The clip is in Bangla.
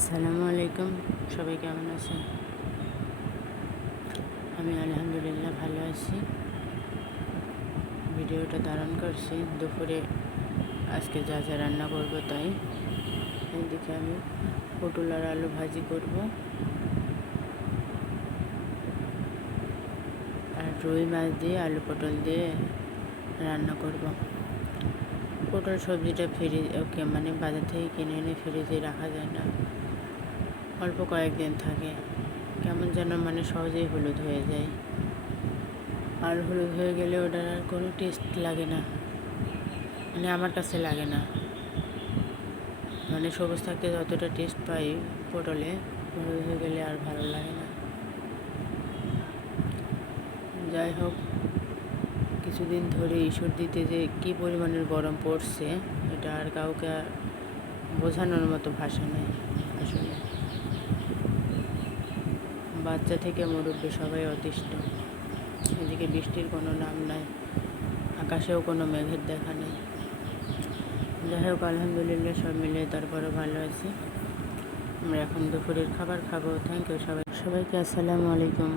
আসসালামু আলাইকুম, সবাই কেমন আছেন? আমি আলহামদুলিল্লাহ ভালো আছি। ভিডিওটা ধারণ করছি দুপুরে আজকে যা যা রান্না করব তাই। এদিকে আমি পটল আর আলু ভাজি করব, আর রুই মাছ দিয়ে আলু পটল দিয়ে রান্না করব। পটল সবজিটা বাজার থেকে কিনে এনে ফ্রিজে রাখা যায় না, অল্প কয়েকদিন থাকে, কেমন যেন সহজেই হলুদ হয়ে যায়। আর হলুদ হয়ে গেলে ওটার আর কোনো টেস্ট লাগে না, আমার কাছে লাগে না। সবুজ থাকতে যতটা টেস্ট পাই পটলে, হলুদ হয়ে গেলে আর ভালো লাগে না। যাই হোক, কিছুদিন ধরে সর্দিতে যে কী পরিমাণের গরম পড়ছে এটা আর কাউকে বোঝানোর মতো ভাষা নেই। আসলে বাচ্চা থেকে মুরব্বী সবাই অতিষ্ঠ। এদিকে বৃষ্টির কোনো নাম নাই, আকাশেও কোনো মেঘের দেখা নেই। যাই হোক, আলহামদুলিল্লাহ সব মিলিয়ে তারপরও ভালো আছি। আমরা এখন দুপুরের খাবার খাবো। থ্যাংক ইউ সবাইকে। আসসালামু আলাইকুম।